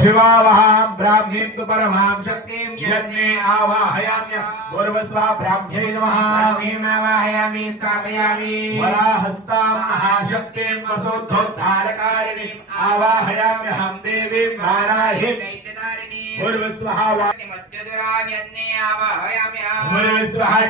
शिवावहां ब्राह्मीं तु परमां शक्तिं यज्ञे आवाहयाम्य। पूर्वस्वा ब्राह्म्यै नमः। ब्राह्मीमावाहयामि स्थापयामि। वराहस्तां महाशक्तिं वसोद्धोद्धारकारिणीम् आवाहयाम्यहं देवीं वाराहिं पूर्वस्वः वा आवाहयामि पूर्वस्वः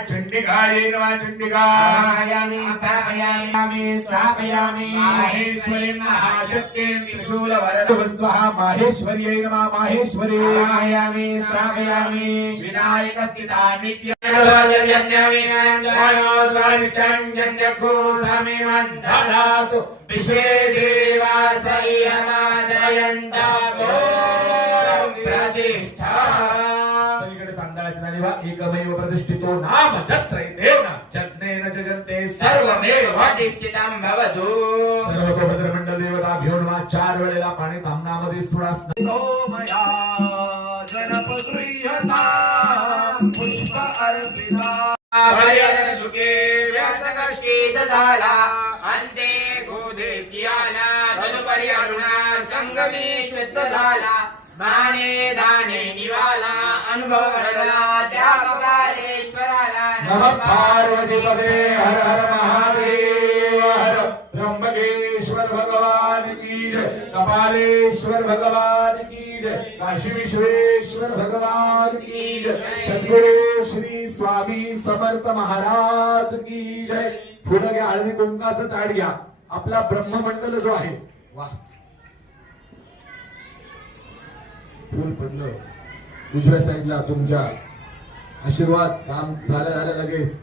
चण्डिकायै नमः चण्डिका आवाहयामि स्थापयामि स्थापयामि माहेश्वरीं महाशक्तिं त्रिशूलवरदवस्वः माहेश्वर्यै नमः माहेश्वरी आवाहयामि स्थापयामि विनायकस्थिता नित्य ददातु विषे देवा सगळीकडे तांदळाची जाणीवा एकमेव प्रतिष्ठितो नाम जत्रैतेन जज्ञेन च जन्ते सर्वमेव अधिष्ठितं भवतु। सर्व मंडल देवता वा चार वेळेला पाणी तामनामध्ये सुरास मया गणपगृह्यता पुष्प अर्पिता। सुखे झाला अंते गोधे सियाला तदुपरी अरुणा संगमी शुद्ध झाला स्नाने दाने निवाला अनुभव घडला त्या कपालेश्वराला नम पार्वती पदे हर हर महादेव हर त्र्यंबकेश्वर भगवान की जय कपालेश्वर भगवान की जय काशी विश्वेश्वर भगवान की जय सद्गुरु श्री स्वामी समर्थ महाराज की जय. पुढे घ्या हळदी कुंकाचं ताट घ्या. आपला ब्रह्ममंडल जो आहे वा फुल पडलं. उजव्या साईडला तुमच्या आशीर्वाद काम झालं झालं लगेच.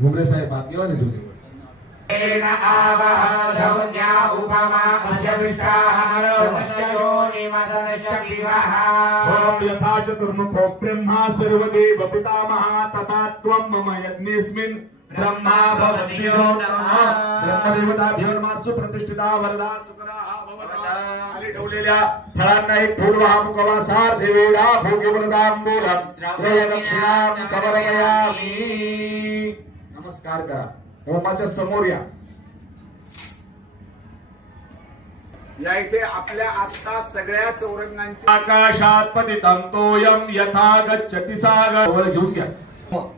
घुमरे साहेब भाग्यवान आहे तुम्ही यथा चतुर्मुखो ब्रह्मा सर्वदेव पितामहा तथा त्वं मम यज्ञेऽस्मिन् ब्रह्मा भवद्भिर्नमः ब्रह्मदेवताभ्यो नमः सुप्रतिष्ठिता वरदा भवता खाली ठेवलेल्या फळांना एक फूल महामुखवासार देवेला भोगी समर्पयामि. नमस्कार करा. होमाच्या समोर या. या इथे आपल्या आता सगळ्या चौरंगांची आकाशात पतितं तोयम यथा गच्छति सागर. घेऊन घ्या.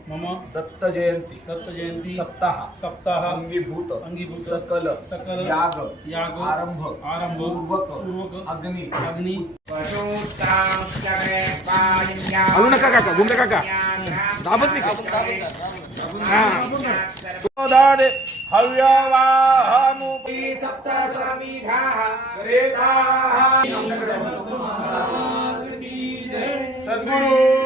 मम दत्त जयंती दत्त जयंती सप्ताह। सप्ताह। अंगीभूत अंगीभूत सकल। सकल। याग। याग। आरंभ। आरंभ। पूर्वक। पूर्वक। अग्नी। अग्नी। हलू नका काका गुंडे काका? दाबत नाही सप्त समिधाः सद्गुरु।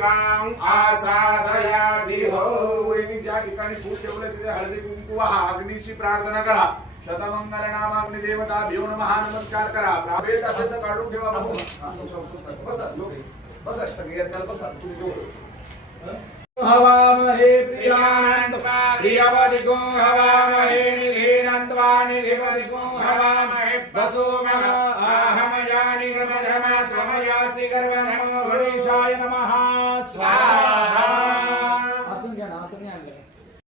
देवां आसादयादिहो वहिनी ज्या ठिकाणी फूल ठेवलं तिथे हळदी कुंकू वाहा अग्नीची प्रार्थना करा. शतमंगल नाम अग्नी देवता भिव नमः नमस्कार करा. वेळ असेल तर काढून ठेवा बसा बसा. बसा सगळे एकदा बसा तुम्ही. हवामहे प्रियानंद प्रियवदिगो हवामहे निधीनन्त्वा निधिपदिगो हवामहे वसो मम